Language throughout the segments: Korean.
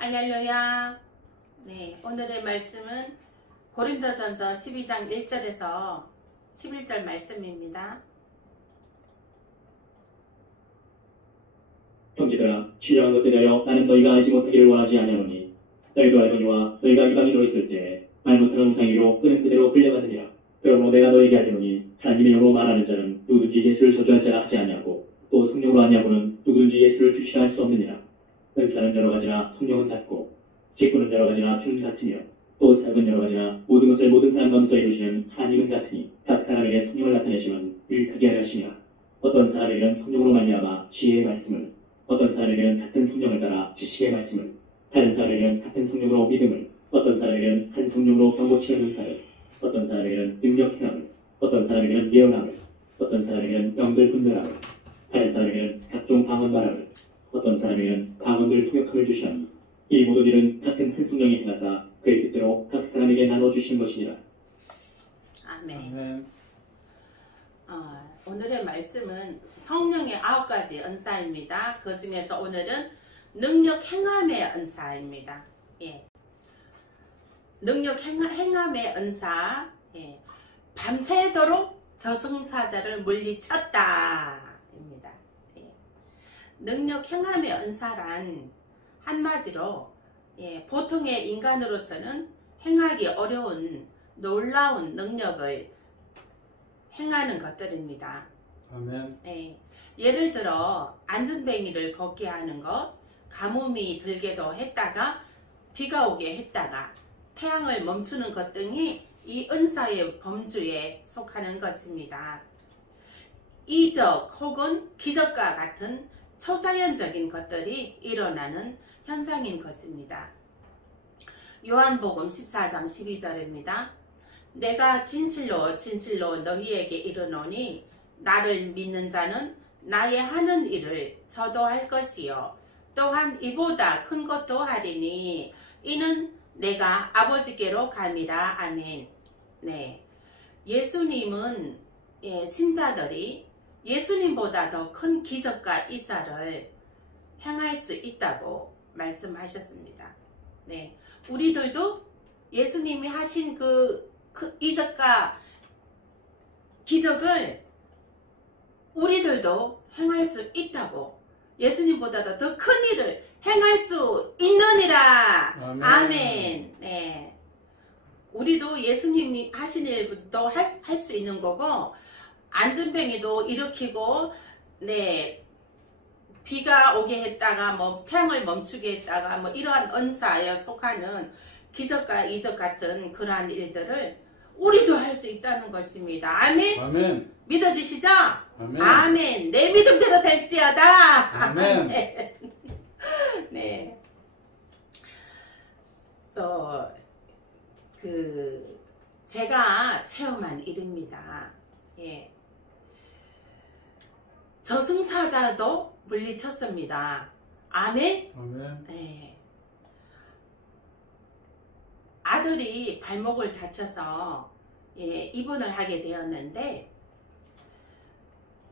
할렐루야. 네, 오늘의 말씀은 고린도전서 12장 1절에서 11절 말씀입니다. 형제들아, 신령한 것에 대하여 나는 너희가 알지 못하기를 원하지 아니하노니 너희도 알거니와 너희가 이방인으로 있을 때에 말 못하는 우상이로 끄는 그대로 끌려가느니라. 그러므로 내가 너희에게 알려노니 하나님의 영으로 말하는 자는 누구든지 예수를 저주할 자라 하지 아니하고 또 성령으로 아니하고는 누구든지 예수를 주시라 할 수 없느니라. 은사는 여러 가지나 성령은 같고 직분은 여러 가지나 주는 같으며 또 사역은 여러 가지나 모든 것을 모든 사람 가운데서 이루시는 하나님은 같으니 각 사람에게 성령을 나타내시면 유익하게 하려 하시니라. 어떤 사람에게는 성령으로 말미암아 지혜의 말씀을, 어떤 사람에게는 같은 성령을 따라 지식의 말씀을, 다른 사람에게는 같은 성령으로 믿음을, 어떤 사람에게는 한 성령으로 병 고치는 의사를, 어떤 사람에게는 능력 행함을, 어떤 사람에게는 예언함을, 어떤 사람에게는 영들 분별함을, 다른 사람에게는 각종 방언 말함을, 어떤 사람에게는 방언들 통역함을 주시나니 이 모든 일은 같은 한 성령이 행하사 그의 뜻대로 각 사람에게 나눠주신 것이니라. 아멘. 오늘의 말씀은 성령의 9가지 은사입니다. 그 중에서 오늘은 능력 행함의 은사입니다. 예. 능력 행함의 은사. 예. 밤새도록 저승사자를 물리쳤다. 입니다. 예. 능력 행함의 은사란 한마디로 보통의 인간으로서는 행하기 어려운 놀라운 능력을 행하는 것들입니다. 아멘. 예를 들어 안전뱅이를 걷게 하는 것, 가뭄이 들게도 했다가 비가 오게 했다가 태양을 멈추는 것 등이 이 은사의 범주에 속하는 것입니다. 이적 혹은 기적과 같은 초자연적인 것들이 일어나는 현상인 것입니다. 요한복음 14장 12절입니다. 내가 진실로 진실로 너희에게 이르노니 나를 믿는 자는 나의 하는 일을 저도 할 것이요 또한 이보다 큰 것도 하리니 이는 내가 아버지께로 감이라. 아멘. 네, 예수님은 신자들이 예수님보다 더 큰 기적과 이사를 행할 수 있다고 말씀하셨습니다. 네, 우리들도 예수님이 하신 그 이적과 기적을 우리들도 행할 수 있다고, 예수님보다도 더 큰 일을 행할 수 있느니라. 아멘. 아멘. 네, 우리도 예수님이 하신 일도 할 수 있는 거고, 안전뱅이도 일으키고, 네, 비가 오게 했다가 뭐 태양을 멈추게 했다가 뭐 이러한 은사에 속하는 기적과 이적 같은 그러한 일들을 우리도 할 수 있다는 것입니다. 아멘. 아멘. 믿어지시죠? 아멘. 아멘. 내 믿음대로 될지어다. 아멘. 네. 또 제가 체험한 일입니다. 예. 저승사자도 물리쳤습니다. 아멘. 아멘. 네. 아들이 발목을 다쳐서 입원을 하게 되었는데,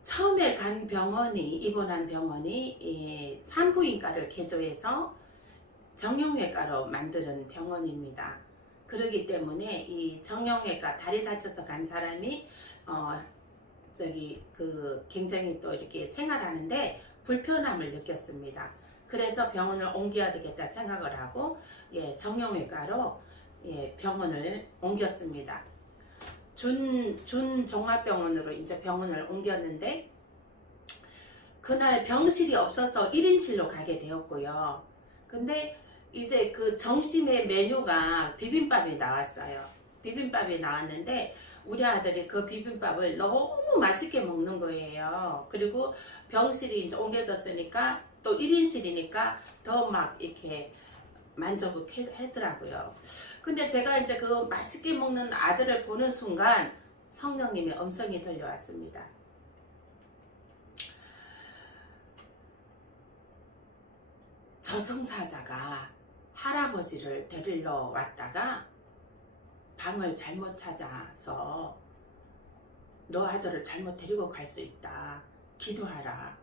처음에 입원한 병원이 산부인과를 개조해서 정형외과로 만드는 병원입니다. 그렇기 때문에 이 정형외과, 다리 다쳐서 간 사람이 굉장히 또 이렇게 생활하는데 불편함을 느꼈습니다. 그래서 병원을 옮겨야 되겠다 생각을 하고 정형외과로 병원을 옮겼습니다. 준 종합병원으로 이제 병원을 옮겼는데, 그날 병실이 없어서 1인실로 가게 되었고요. 근데 이제 그 점심의 메뉴가 비빔밥이 나왔어요. 비빔밥이 나왔는데 우리 아들이 그 비빔밥을 너무 맛있게 먹는 거예요. 그리고 병실이 이제 옮겨졌으니까 또 1인실이니까 더 막 이렇게 만족하더라고요. 근데 제가 이제 그 맛있게 먹는 아들을 보는 순간 성령님의 음성이 들려왔습니다. 저승사자가 할아버지를 데리러 왔다가 방을 잘못 찾아서 너 아들을 잘못 데리고 갈 수 있다. 기도하라.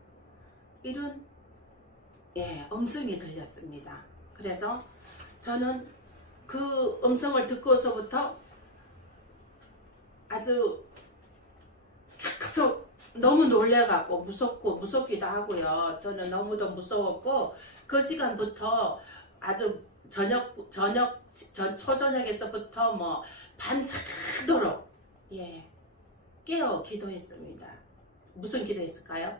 이런 음성이 들렸습니다. 그래서 저는 그 음성을 듣고서부터 아주 계속 너무 놀래갖고 무섭기도 하고요. 저는 너무도 무서웠고 그 시간부터 아주 초저녁에서부터 뭐 밤새도록 깨어 기도했습니다. 무슨 기도했을까요?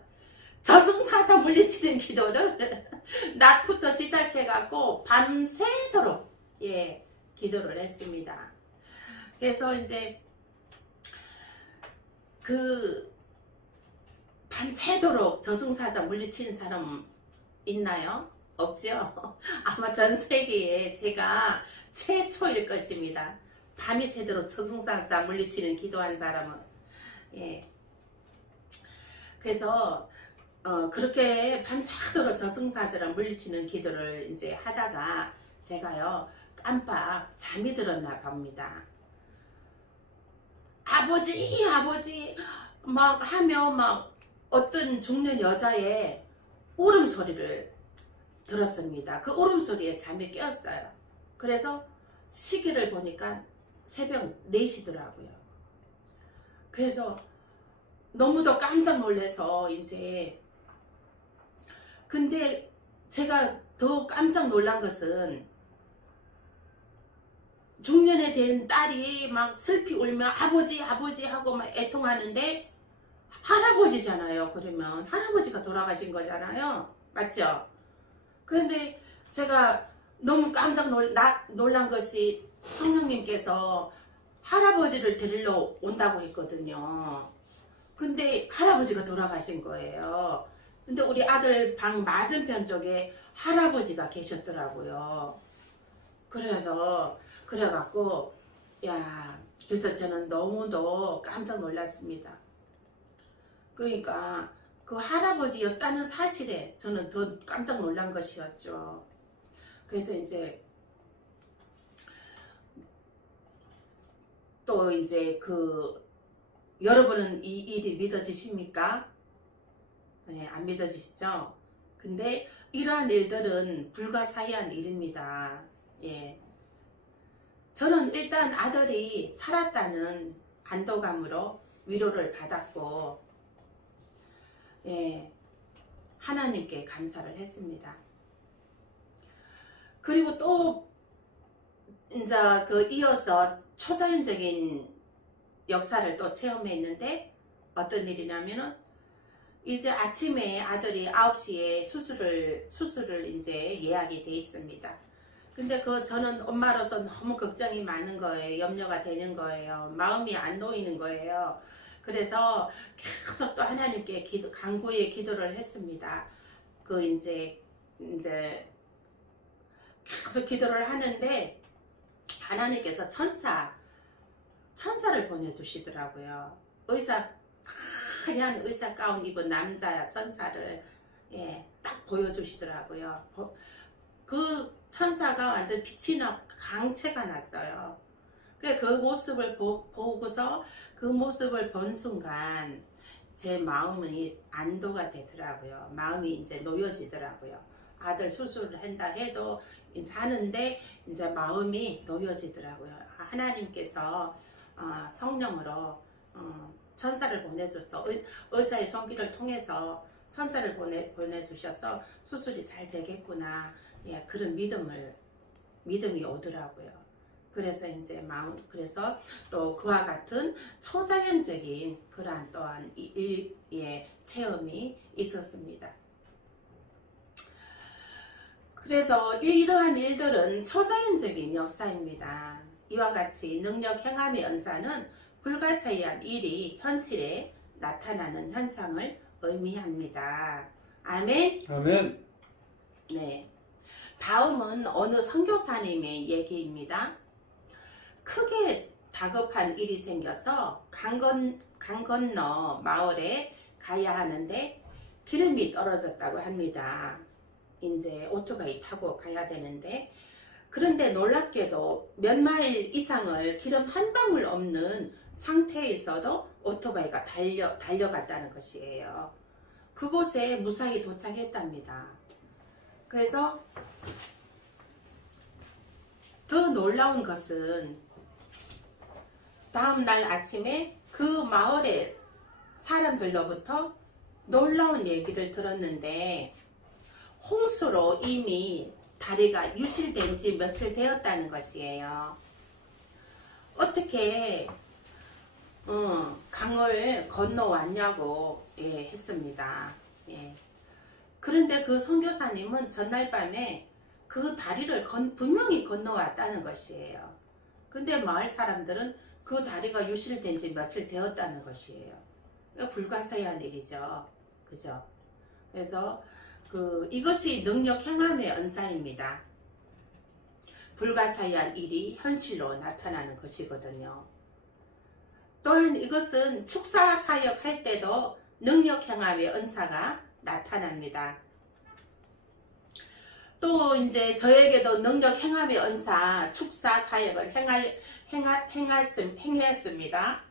저승사자 물리치는 기도를 낮부터 시작해갖고 밤새도록 기도를 했습니다. 그래서 이제 그 밤새도록 저승사자 물리치는 사람 있나요? 없죠? 아마 전 세계에 제가 최초일 것입니다. 밤이 새도록 저승사자 물리치는 기도한 사람은. 그래서 그렇게 밤새도록 저승사자를 물리치는 기도를 이제 하다가 제가요 깜빡 잠이 들었나 봅니다. 아버지 막 하며 막 어떤 죽는 여자의 울음소리를 들었습니다. 그 울음소리에 잠이 깨었어요. 그래서 시계를 보니까 새벽 4시더라고요. 그래서 너무도 깜짝 놀라서 이제 근데 제가 더 깜짝 놀란 것은 중년에 된 딸이 막 슬피 울며 아버지 하고 막 애통하는데 할아버지잖아요. 그러면 할아버지가 돌아가신 거잖아요. 맞죠? 그런데 제가 너무 깜짝 놀란 것이 성령님께서 할아버지를 데리러 온다고 했거든요. 근데 할아버지가 돌아가신 거예요. 근데 우리 아들 방 맞은편 쪽에 할아버지가 계셨더라고요. 그래갖고 그래서 저는 너무도 깜짝 놀랐습니다. 그러니까 그 할아버지였다는 사실에 저는 더 깜짝 놀란 것이었죠. 그래서 이제 또 이제 여러분은 이 일이 믿어지십니까? 네, 안 믿어지시죠? 근데 이러한 일들은 불가사의한 일입니다. 저는 일단 아들이 살았다는 안도감으로 위로를 받았고 하나님께 감사를 했습니다. 그리고 또 이제 이어서 초자연적인 역사를 또 체험했는데 어떤 일이냐면은 이제 아침에 아들이 9시에 수술을 이제 예약이 돼 있습니다. 근데 저는 엄마로서 너무 걱정이 많은 거예요. 염려가 되는 거예요. 마음이 안 놓이는 거예요. 그래서 계속 또 하나님께 간구의 기도를 했습니다. 이제 계속 기도를 하는데 하나님께서 천사를 보내주시더라고요. 하얀 의사 가운 입은 남자 천사를 딱 보여주시더라고요. 그 천사가 완전 빛이 나 강체가 났어요. 그 모습을 보고서 그 모습을 본 순간 제 마음이 안도가 되더라고요. 마음이 이제 놓여지더라고요. 아들 수술을 한다 해도 이제 하는데 이제 마음이 놓여지더라고요. 하나님께서 성령으로 천사를 보내줘서 의사의 손길을 통해서 천사를 보내주셔서 수술이 잘 되겠구나. 그런 믿음이 오더라고요. 그래서 이제 그래서 또 그와 같은 초자연적인 그러한 또한 체험이 있었습니다. 그래서 이러한 일들은 초자연적인 역사입니다. 이와 같이 능력 행함의 연사는 불가사의한 일이 현실에 나타나는 현상을 의미합니다. 아멘. 아멘. 네. 다음은 어느 선교사님의 얘기입니다. 크게 다급한 일이 생겨서 강 건너 마을에 가야 하는데 기름이 떨어졌다고 합니다. 이제 오토바이 타고 가야 되는데 그런데 놀랍게도 몇 마일 이상을 기름 한 방울 없는 상태에서도 오토바이가 달려갔다는 것이에요. 그곳에 무사히 도착했답니다. 그래서 더 놀라운 것은 다음날 아침에 그 마을의 사람들로부터 놀라운 얘기를 들었는데 홍수로 이미 다리가 유실된 지 며칠 되었다는 것이에요. 어떻게 강을 건너왔냐고 했습니다. 그런데 그 선교사님은 전날 밤에 그 다리를 분명히 건너왔다는 것이에요. 근데 마을 사람들은 그 다리가 유실된 지 며칠 되었다는 것이에요. 불가사의한 일이죠. 그죠? 그래서 이것이 능력 행함의 은사입니다. 불가사의한 일이 현실로 나타나는 것이거든요. 또한 이것은 축사 사역 할 때도 능력 행함의 은사가 나타납니다. 또 이제 저에게도 능력 행함의 은사, 축사 사역을 행했습니다.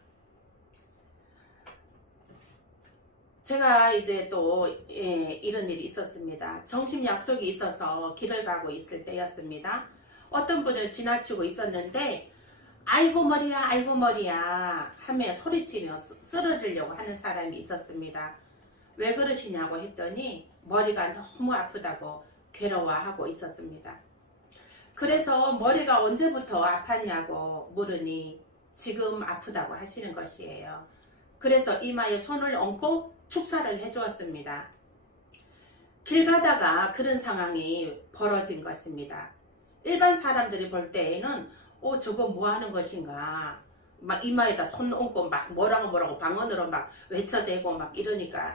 제가 이제 또 이런 일이 있었습니다. 점심 약속이 있어서 길을 가고 있을 때였습니다. 어떤 분을 지나치고 있었는데 아이고 머리야 아이고 머리야 하며 소리치며 쓰러지려고 하는 사람이 있었습니다. 왜 그러시냐고 했더니 머리가 너무 아프다고 괴로워하고 있었습니다. 그래서 머리가 언제부터 아팠냐고 물으니 지금 아프다고 하시는 것이에요. 그래서 이마에 손을 얹고 축사를 해주었습니다. 길 가다가 그런 상황이 벌어진 것입니다. 일반 사람들이 볼 때에는 저거 뭐 하는 것인가 막 이마에다 손 얹고 막 뭐라고 방언으로 막 외쳐대고 막 이러니까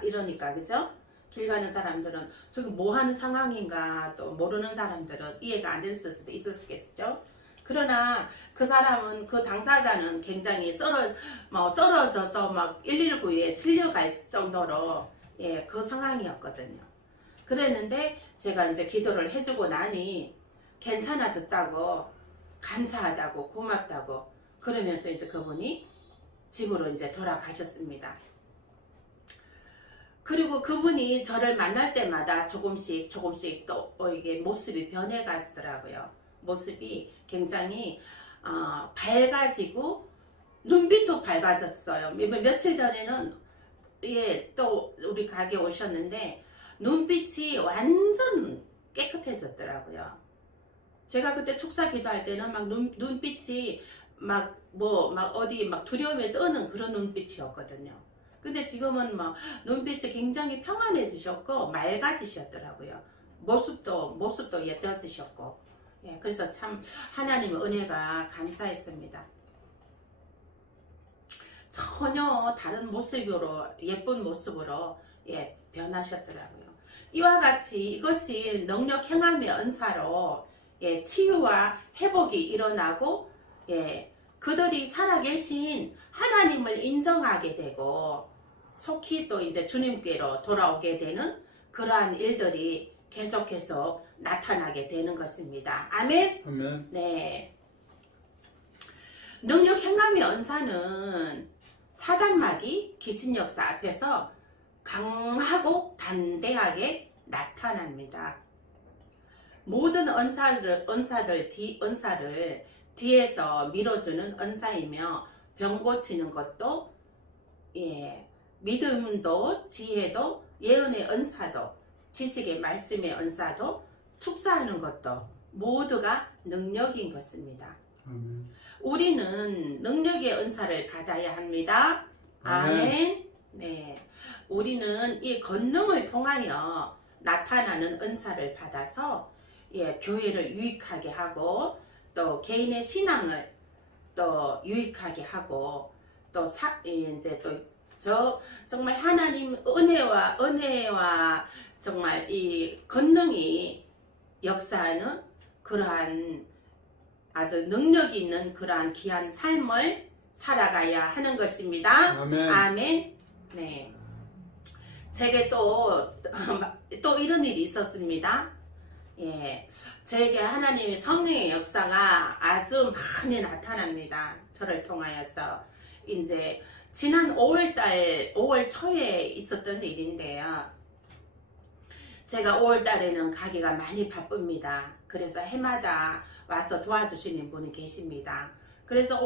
그죠? 길 가는 사람들은 저기 뭐 하는 상황인가 또 모르는 사람들은 이해가 안 됐을 수도 있었겠죠. 그러나 그 사람은 그 당사자는 굉장히 쓰러져서 막 119에 실려갈 정도로 그 상황이었거든요. 그랬는데 제가 이제 기도를 해주고 나니 괜찮아졌다고 감사하다고 고맙다고 그러면서 이제 그분이 집으로 이제 돌아가셨습니다. 그리고 그분이 저를 만날 때마다 조금씩 또 이게 모습이 변해가더라고요. 모습이 굉장히 밝아지고 눈빛도 밝아졌어요. 며칠 전에는 또 우리 가게 오셨는데 눈빛이 완전 깨끗해졌더라고요. 제가 그때 축사 기도할 때는 막 눈빛이 막 어디 막 두려움에 떠는 그런 눈빛이었거든요. 근데 지금은 막 눈빛이 굉장히 평안해지셨고 맑아지셨더라고요. 모습도 예뻐지셨고. 그래서 참 하나님의 은혜가 감사했습니다. 전혀 다른 모습으로 예쁜 모습으로 변하셨더라고요. 이와 같이 이것이 능력 행함의 은사로 치유와 회복이 일어나고 그들이 살아계신 하나님을 인정하게 되고 속히 또 이제 주님께로 돌아오게 되는 그러한 일들이 계속해서 나타나게 되는 것입니다. 아멘? 아멘. 네. 능력 행함의 은사는 사단마귀 귀신 역사 앞에서 강하고 담대하게 나타납니다. 모든 은사를 뒤에서 밀어주는 은사이며 병 고치는 것도 믿음도 지혜도 예언의 은사도 지식의 말씀의 은사도 축사하는 것도 모두가 능력인 것입니다. 우리는 능력의 은사를 받아야 합니다. 아멘. 네, 우리는 이 권능을 통하여 나타나는 은사를 받아서 교회를 유익하게 하고 또 개인의 신앙을 또 유익하게 하고 또 정말 하나님 은혜와 정말 이 권능이 역사하는 그러한 아주 능력이 있는 그러한 귀한 삶을 살아가야 하는 것입니다. 아멘. 아멘. 네. 제게 또 이런 일이 있었습니다. 저에게 하나님의 성령의 역사가 아주 많이 나타납니다. 저를 통하여서 이제 지난 5월 초에 있었던 일인데요. 제가 5월 달에는 가기가 많이 바쁩니다. 그래서 해마다 와서 도와주시는 분이 계십니다. 그래서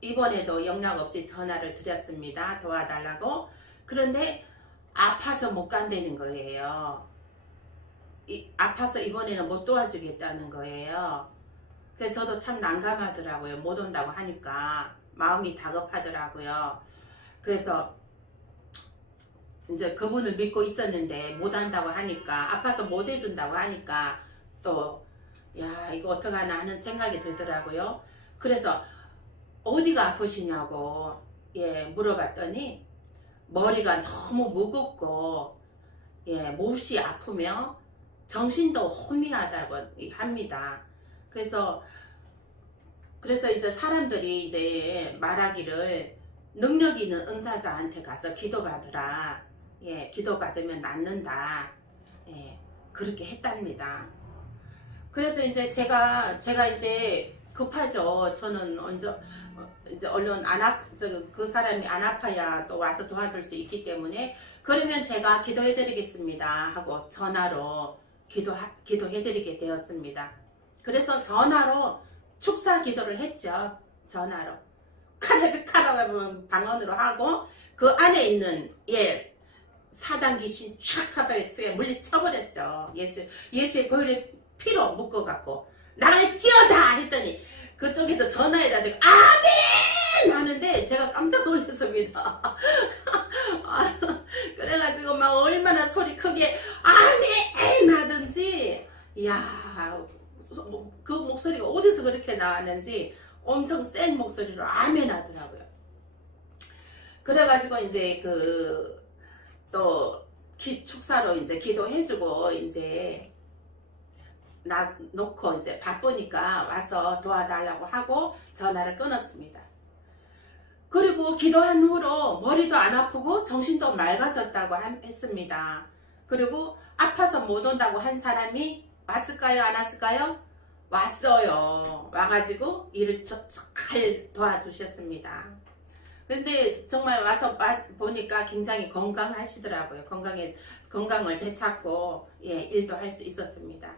이번에도 영락 없이 전화를 드렸습니다. 도와달라고. 그런데 아파서 못 간다는 거예요. 아파서 이번에는 못 도와주겠다는 거예요. 그래서 저도 참 난감하더라고요. 못 온다고 하니까 마음이 다급하더라고요. 그래서 이제 그분을 믿고 있었는데 못 한다고 하니까, 아파서 못 해준다고 하니까 또 야, 이거 어떡하나 하는 생각이 들더라고요. 그래서 어디가 아프시냐고 물어봤더니 머리가 너무 무겁고 몹시 아프며 정신도 혼미하다고 합니다. 그래서 이제 사람들이 이제 말하기를 능력 있는 은사자한테 가서 기도받으라. 기도받으면 낫는다. 그렇게 했답니다. 그래서 이제 제가 이제 급하죠. 저는 이제 얼른 그 사람이 안 아파야 또 와서 도와줄 수 있기 때문에, 그러면 제가 기도해드리겠습니다 하고 전화로 기도해드리게 되었습니다. 그래서 전화로 축사 기도를 했죠. 전화로 카바바바 방언으로 하고 그 안에 있는 사단 귀신 촥 하바에 물리쳐버렸죠. 예수의 보혈의 피로 묶어갖고 나갈지어다 했더니 그쪽에서 전화에다 대고 아멘 하는데 제가 깜짝 놀랐습니다. 그래가지고 막 얼마나 소리 크게 아멘 하든지, 이야, 그 목소리가 어디서 그렇게 나왔는지 엄청 센 목소리로 아멘 하더라고요. 그래가지고 이제 또 축사로 이제 기도해주고 이제 놓고 이제 바쁘니까 와서 도와달라고 하고 전화를 끊었습니다. 그리고 기도한 후로 머리도 안 아프고 정신도 맑아졌다고 했습니다. 그리고 아파서 못 온다고 한 사람이 왔을까요? 안 왔을까요? 왔어요. 와가지고 일을 잘 도와주셨습니다. 그런데 정말 와서 보니까 굉장히 건강하시더라고요. 건강을 되찾고 일도 할 수 있었습니다.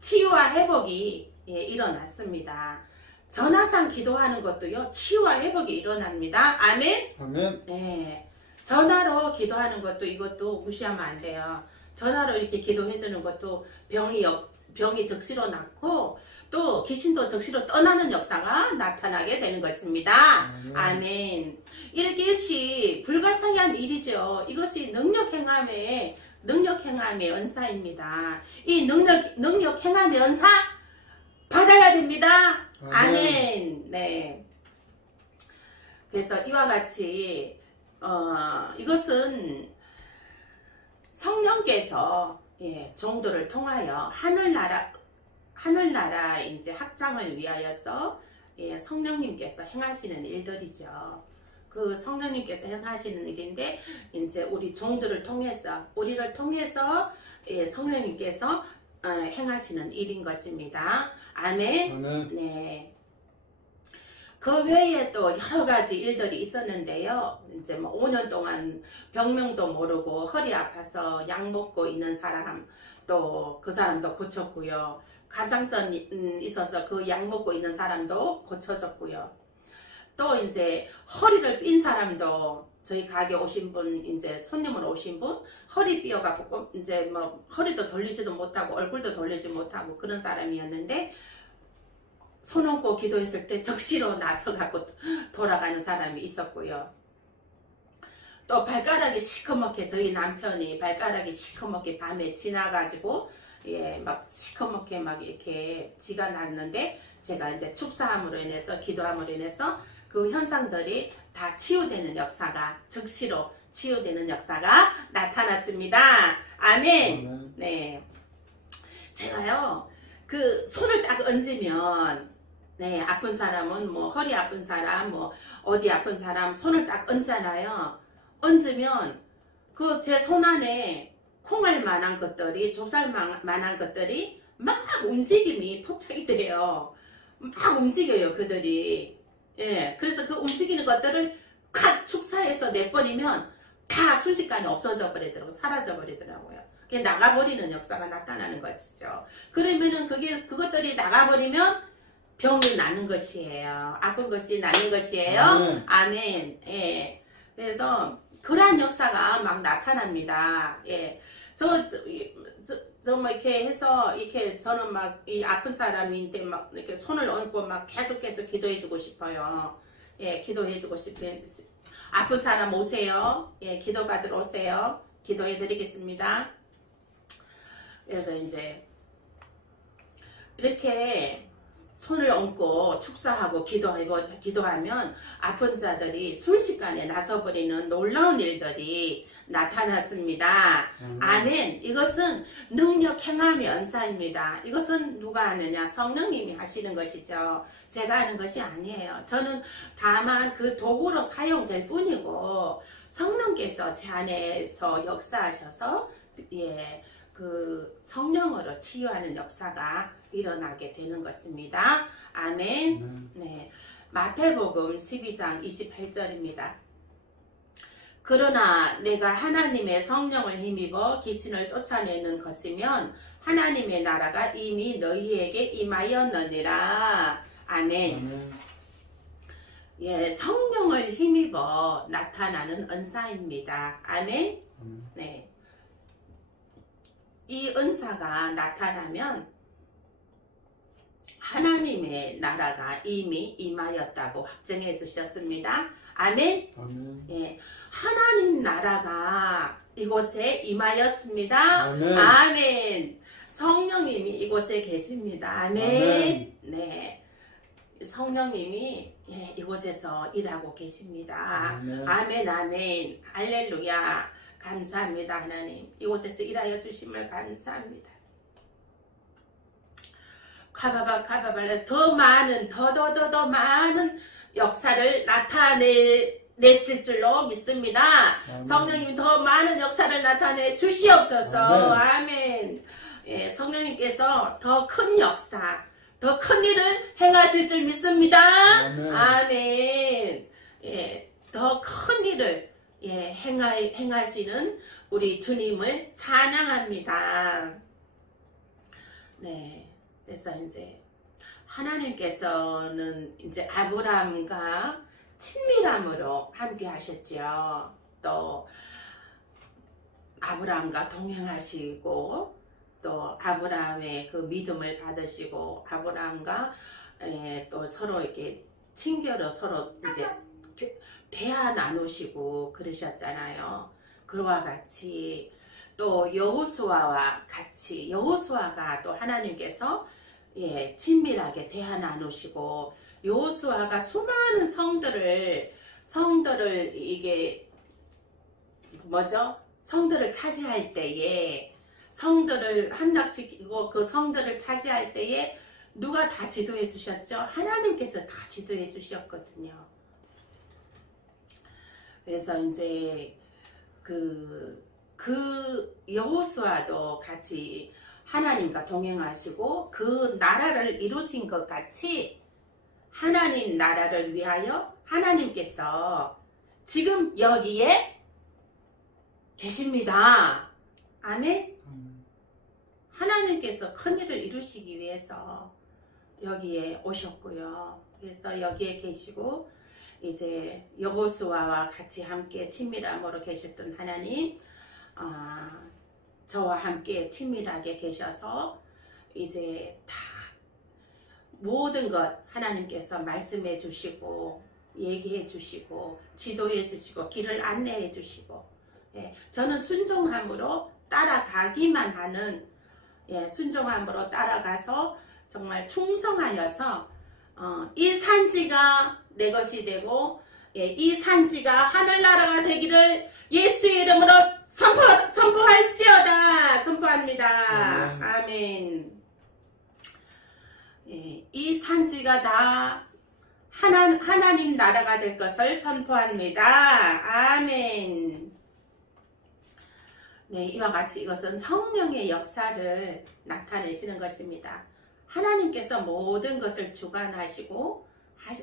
치유와 회복이 일어났습니다. 전화상 기도하는 것도요, 치유와 회복이 일어납니다. 아멘? 아멘. 네. 전화로 기도하는 것도 이것도 무시하면 안 돼요. 전화로 이렇게 기도해주는 것도 병이 적시로 낫고 또 귀신도 적시로 떠나는 역사가 나타나게 되는 것입니다. 아멘. 이것이 불가사의한 일이죠. 이것이 능력 행함의 은사입니다. 이 능력 행함의 은사 받아야 됩니다. 아멘. 네. 그래서 이와 같이 이것은 성령께서 종들을 통하여 하늘나라 이제 확장을 위하여서 성령님께서 행하시는 일들이죠. 그 성령님께서 행하시는 일인데 이제 우리 종들을 통해서 우리를 통해서 성령님께서 행하시는 일인 것입니다. 아멘. 아멘. 네. 그 외에 또 여러 가지 일들이 있었는데요. 이제 뭐 5년 동안 병명도 모르고 허리 아파서 약 먹고 있는 사람, 또 그 사람도 고쳤고요. 갑상선 있어서 그 약 먹고 있는 사람도 고쳐졌고요. 또 이제 허리를 삔 사람도 저희 가게 오신 분, 이제 손님으로 오신 분, 허리 삐어갖고 이제 뭐 허리도 돌리지도 못하고 얼굴도 돌리지 못하고 그런 사람이었는데, 손 얹고 기도했을 때 적시로 나서갖고 돌아가는 사람이 있었고요. 또 발가락이 시커멓게, 저희 남편이 발가락이 시커멓게 밤에 지나가지고 막 시커멓게 막 이렇게 지가 났는데, 제가 이제 축사함으로 인해서 기도함으로 인해서 그 현상들이 다 치유되는 역사가, 즉시로 치유되는 역사가 나타났습니다. 아멘. 네. 제가요, 그 손을 딱 얹으면, 아픈 사람은 뭐 허리 아픈 사람, 뭐 어디 아픈 사람 손을 딱 얹잖아요. 얹으면 그 제 손 안에 콩알 만한 것들이, 좁쌀 만한 것들이 막 움직임이 포착이 돼요. 막 움직여요, 그들이. 그래서 그 움직이는 것들을 칵 축사해서 내버리면 다 순식간에 없어져 버리더라고요. 사라져 버리더라고요. 그게 나가버리는 역사가 나타나는 것이죠. 그러면은 그것들이 나가버리면 병이 나는 것이에요. 아픈 것이 나는 것이에요. 아멘. 예. 그래서 그러한 역사가 막 나타납니다. 예. 뭐 이렇게 해서 이렇게 저는 막 이 아픈 사람인데 막 이렇게 손을 얹고 막 계속해서 기도해주고 싶어요. 예, 기도해주고 싶은 아픈 사람 오세요. 예, 기도 받으러 오세요. 기도해드리겠습니다. 그래서 이제 이렇게 손을 얹고 축사하고 기도하면 아픈 자들이 순식간에 나서버리는 놀라운 일들이 나타났습니다. 아멘. 이것은 능력 행함의 은사입니다. 이것은 누가 하느냐? 성령님이 하시는 것이죠. 제가 하는 것이 아니에요. 저는 다만 그 도구로 사용될 뿐이고 성령께서 제 안에서 역사하셔서 예, 그 성령으로 치유하는 역사가 일어나게 되는 것입니다. 아멘. 네, 마태복음 12장 28절입니다. 그러나 내가 하나님의 성령을 힘입어 귀신을 쫓아내는 것이면 하나님의 나라가 이미 너희에게 임하였느니라. 아멘. 예, 성령을 힘입어 나타나는 은사입니다. 아멘. 네. 이 은사가 나타나면 하나님의 나라가 이미 임하였다고 확정해 주셨습니다. 아멘. 예, 하나님 나라가 이곳에 임하였습니다. 아멘. 성령님이 이곳에 계십니다. 아멘. 네, 성령님이 예, 이곳에서 일하고 계십니다. 아멘. 아멘. 할렐루야. 감사합니다. 하나님 이곳에서 일하여 주심을 감사합니다. 카바발 더 많은 더 많은 역사를 나타내실 줄로 믿습니다. 성령님 더 많은 역사를 나타내 주시옵소서. 아멘. 예, 성령님께서 더 큰 역사 더 큰 일을 행하실 줄 믿습니다. 아멘. 예, 더 큰 일을 예, 행하시는 우리 주님을 찬양합니다. 네, 그래서 이제 하나님께서는 이제 아브라함과 친밀함으로 함께 하셨죠. 또 아브라함과 동행하시고 또 아브라함의 그 믿음을 받으시고 아브라함과 또 서로 이렇게 친교로 서로 이제 대화 나누시고 그러셨잖아요. 그와 같이 또 여호수아와 같이 여호수아가 또 하나님께서 예, 친밀하게 대화 나누시고 여호수아가 수많은 성들을 이게 뭐죠? 성들을 차지할 때에 성들을 함락시키고 그 성들을 차지할 때에 누가 다 지도해 주셨죠? 하나님께서 다 지도해 주셨거든요. 그래서 이제 그 여호수아도 같이 하나님과 동행하시고 그 나라를 이루신 것 같이 하나님 나라를 위하여 하나님께서 지금 여기에 계십니다. 아멘. 하나님께서 큰 일을 이루시기 위해서 여기에 오셨고요. 그래서 여기에 계시고 이제 여호수아와 같이 함께 친밀함으로 계셨던 하나님, 저와 함께 친밀하게 계셔서 이제 다 모든 것 하나님께서 말씀해 주시고 얘기해 주시고 지도해 주시고 길을 안내해 주시고 예, 저는 순종함으로 따라가기만 하는 순종함으로 따라가서 정말 충성하여서 이 산지가 내 것이 되고 이 산지가 하늘나라가 되기를 예수의 이름으로 선포할지어다. 선포합니다. 아멘. 이 산지가 다 하나님 나라가 될 것을 선포합니다. 아멘. 네, 이와 같이 이것은 성령의 역사를 나타내시는 것입니다. 하나님께서 모든 것을 주관하시고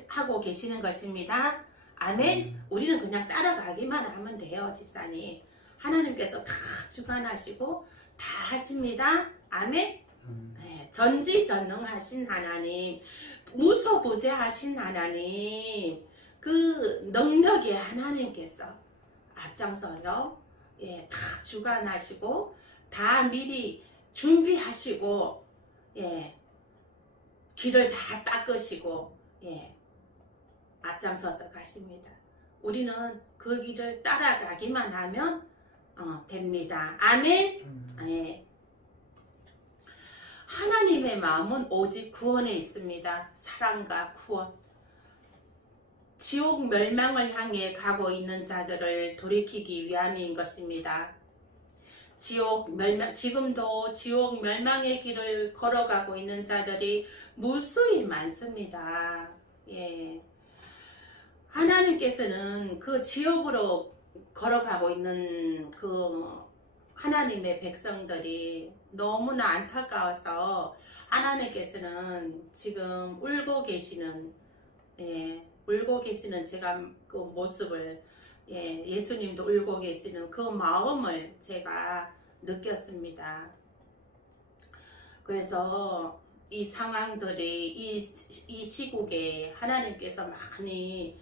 하고 계시는 것입니다. 아멘. 우리는 그냥 따라가기만 하면 돼요, 집사님. 하나님께서 다 주관하시고 다 하십니다. 아멘. 네, 전지전능하신 하나님, 무소부재하신 하나님, 그 능력의 하나님께서 앞장서서 예, 다 주관하시고 다 미리 준비하시고 예, 길을 다 닦으시고 예, 앞장서서 가십니다. 우리는 그 길을 따라가기만 하면 됩니다. 아멘. 예. 하나님의 마음은 오직 구원에 있습니다. 사랑과 구원. 지옥 멸망을 향해 가고 있는 자들을 돌이키기 위함인 것입니다. 지금도 지옥 멸망의 길을 걸어가고 있는 자들이 무수히 많습니다. 예. 하나님께서는 그 지옥으로 걸어가고 있는 그 하나님의 백성들이 너무나 안타까워서 하나님께서는 지금 울고 계시는 제가 그 모습을 예수님도 울고 계시는 그 마음을 제가 느꼈습니다. 그래서 이 상황들이 이 시국에 하나님께서 많이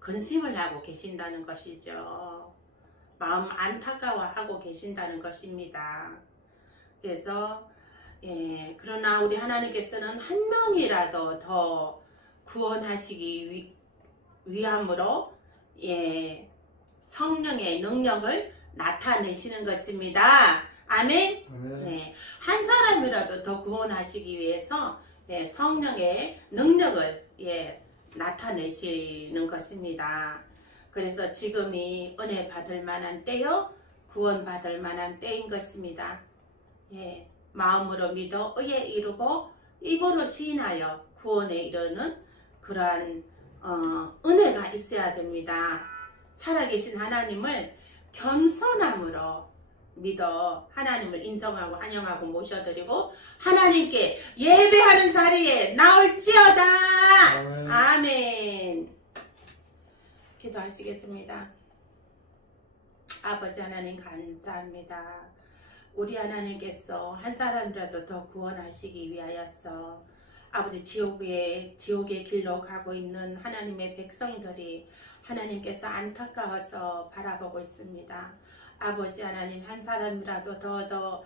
근심을 하고 계신다는 것이죠. 마음 안타까워하고 계신다는 것입니다. 그래서 그러나 우리 하나님께서는 한 명이라도 더 구원하시기 위함으로 성령의 능력을 나타내시는 것입니다. 아멘. 네, 한 사람이라도 더 구원하시기 위해서 성령의 능력을 나타내시는 것입니다. 그래서 지금이 은혜 받을 만한 때요, 구원 받을 만한 때인 것입니다. 마음으로 믿어 의에 이르고 입으로 시인하여 구원에 이르는 그러한 은혜가 있어야 됩니다. 살아계신 하나님을 겸손함으로 믿어 하나님을 인정하고 안영하고 모셔드리고 하나님께 예배하는 자리에 나올지어다. 아멘. 아멘. 기도하시겠습니다. 아버지 하나님 감사합니다. 우리 하나님께서 한 사람이라도 더 구원하시기 위하여서 아버지 지옥의 길로 가고 있는 하나님의 백성들이 하나님께서 안타까워서 바라보고 있습니다. 아버지 하나님 한 사람이라도 더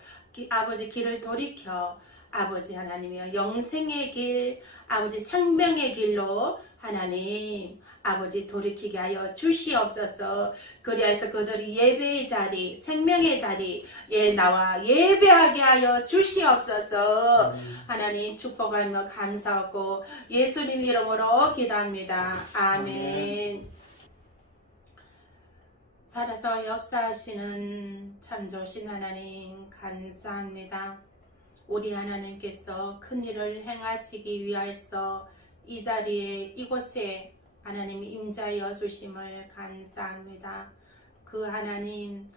아버지 길을 돌이켜 아버지 하나님이여 영생의 길 아버지 생명의 길로 하나님 아버지 돌이키게 하여 주시옵소서. 그리하여서 그들이 예배의 자리 생명의 자리에 나와 예배하게 하여 주시옵소서. 하나님 축복하며 감사하고 예수님 이름으로 기도합니다. 아멘. 살아서 역사하시는 참 좋으신 하나님 감사합니다. 우리 하나님께서 큰일을 행하시기 위하여서 이 자리에 이곳에 하나님이 임자여 주심을 감사합니다. 그 하나님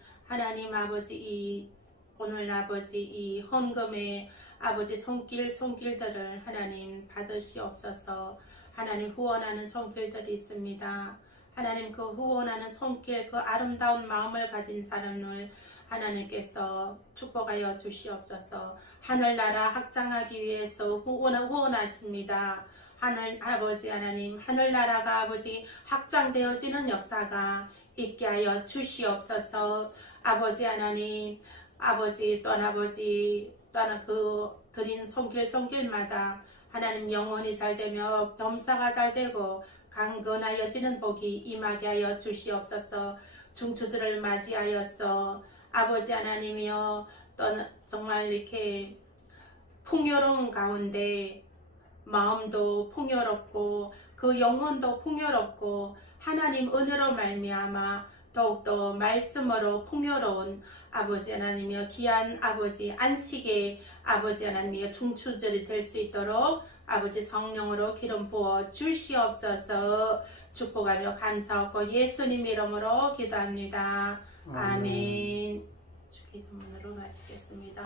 아버지 오늘 아버지 이 헌금의 아버지 손길들을 하나님 받으시옵소서. 하나님 후원하는 손길들이 있습니다. 하나님 그 후원하는 손길 그 아름다운 마음을 가진 사람을 하나님께서 축복하여 주시옵소서. 하늘나라 확장하기 위해서 후원하십니다. 아버지 하나님 하늘나라가 아버지 확장되어지는 역사가 있게 하여 주시옵소서. 아버지 하나님 아버지 떠나 그 드린 손길마다 하나님 영혼이 잘되며 범사가 잘되고 강건하여지는 복이 임하게 하여 주시옵소서. 중추절을 맞이하여서 아버지 하나님이여 정말 이렇게 풍요로운 가운데 마음도 풍요롭고 그 영혼도 풍요롭고 하나님 은혜로 말미암아 더욱더 말씀으로 풍요로운 아버지 하나님이여 귀한 아버지 안식의 아버지 하나님이여 중추절이 될 수 있도록 아버지 성령으로 기름 부어 주시옵소서. 축복하며 감사하고 예수님 이름으로 기도합니다. 아멘. 기도문으로 마치겠습니다.